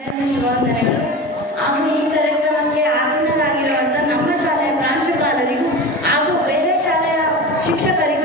ಶುಭಾಶಯಗಳು. ಹಾಗೂ ಈ ಕಾರ್ಯಕ್ರಮಕ್ಕೆ ಆಸೀನರಾಗಿರುವಂತಹ ನಮ್ಮ ಶಾಲೆಯ ಪ್ರಾಂಶುಪಾಲರಿಗೂ ಹಾಗೂ ಬೇರೆ ಶಾಲೆಯ ಶಿಕ್ಷಕರಿಗೂ